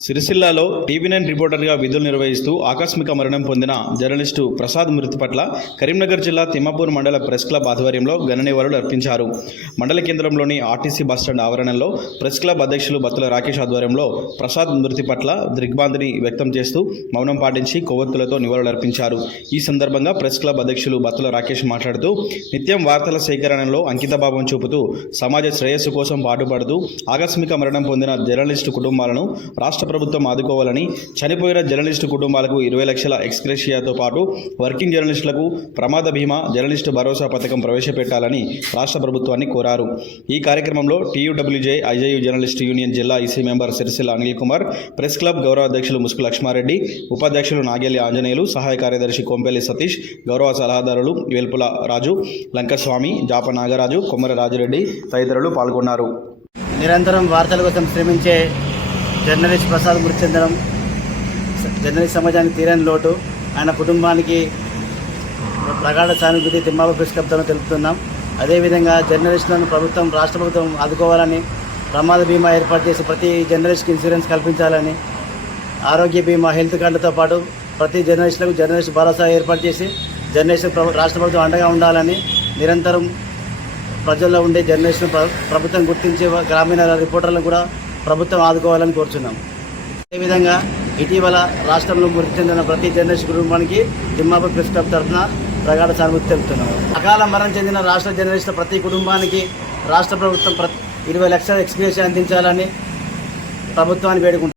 సిరిసిల్లాలో TV nine రిపోర్టర్గా విధులు నిర్వహిస్తూ ఆకస్మిక మరణం పొందిన జర్నలిస్టు ప్రసాద్ మృతి పట్ల కరీంనగర్ జిల్లా తిమ్మాపూర్ మండల ప్రెస్ క్లబ్ ఆధ్వర్యంలో ఘన నివాళులు అర్పించారు. మండల కేంద్రంలోని ఆర్టీసీ బస్టాండ్ ఆవరణలో ప్రెస్ క్లబ్ అధ్యక్షులు బత్తుల రాకేష్ ఆధ్వర్యంలో ప్రసాద్ మృతి పట్ల దిగ్భాంతిని వ్యక్తం చేస్తూ మౌనం పాటించి కొవ్వొత్తులతో నివాళులు అర్పించారు. ఈ సందర్భంగా ప్రెస్ క్లబ్ అధ్యక్షులు బత్తుల రాకేష్ మాట్లాడుతూ నిత్యం వార్తల సేకరణలో అంకితభావం చూపుతూ సమాజ శ్రేయస్సు కోసం పాటుపడుతూ ఆకస్మిక మరణం పొందిన జర్నలిస్టు కుటుంబాలను రాష్ట్ర ప్రభుత్వం ఆదుకోవాలని చనిపోయిన జర్నలిస్టు కుటుంబాలకు ఇరవై లక్షల ఎక్స్క్రేషియాతో పాటు వర్కింగ్ జర్నలిస్టులకు ప్రమాద బీమా జర్నలిస్టు భరోసా పథకం ప్రవేశపెట్టాలని రాష్ట్ర ప్రభుత్వాన్ని కోరారు. ఈ కార్యక్రమంలో టీయూడబ్ల్యూజే ఐజేయు జర్నలిస్టు యూనియన్ జిల్లా EC member Sircilla Anil Kumar press club గౌరవ అధ్యక్షులు ముసుకు లక్ష్మారెడ్డి ఉపాధ్యక్షులు నాగేలి ఆంజనేయులు సహాయ కార్యదర్శి కొంపెల్లి సతీష్ గౌరవ సలహాదారులు వెల్పుల రాజు లంకస్వామి జాప నాగరాజు కొమ్మర రాజురెడ్డి తదితరులు పాల్గొన్నారు. నిరంతరం వార్తల కోసం శ్రమించే జర్నలిస్ట్ ప్రసాద్ మృతి చెందడం జర్నలిస్ట్ సమాజానికి తీరని లోటు ఆయన కుటుంబానికి ప్రగాఢ సానుభూతి తిమ్మాబ ప్రెస్ తెలుపుతున్నాం. అదేవిధంగా జర్నలిస్టులను ప్రభుత్వం రాష్ట్ర ప్రభుత్వం ఆదుకోవాలని ప్రమాద బీమా ఏర్పాటు చేసి ప్రతి జర్నలిస్ట్కి ఇన్సూరెన్స్ కల్పించాలని ఆరోగ్య బీమా హెల్త్ కార్డుతో పాటు ప్రతి జర్నలిస్టులకు జర్నలిస్ట్ భరోసా ఏర్పాటు చేసి జర్నలిస్ట్ రాష్ట్ర ప్రభుత్వం అండగా ఉండాలని నిరంతరం ప్రజల్లో ఉండే జర్నలిస్టులు ప్రభుత్వం గుర్తించే గ్రామీణ రిపోర్టర్లను కూడా ప్రభుత్వం ఆదుకోవాలని కోరుచున్నాం. అదేవిధంగా ఇటీవల రాష్ట్రంలో మృతి చెందిన ప్రతి జర్నలిస్ట్ కుటుంబానికి తిమ్మాపూర్ ప్రెస్ క్లబ్ తరఫున ప్రగాఢ సానుభూతి తెలుపుతున్నాం. అకాల మరణం చెందిన రాష్ట్ర జర్నలిస్టుల ప్రతి కుటుంబానికి రాష్ట్ర ప్రభుత్వం ప్ర ఇరవై లక్షల ఎక్స్గ్రేషన్ అందించాలని ప్రభుత్వాన్ని వేడుకుంటున్నాం.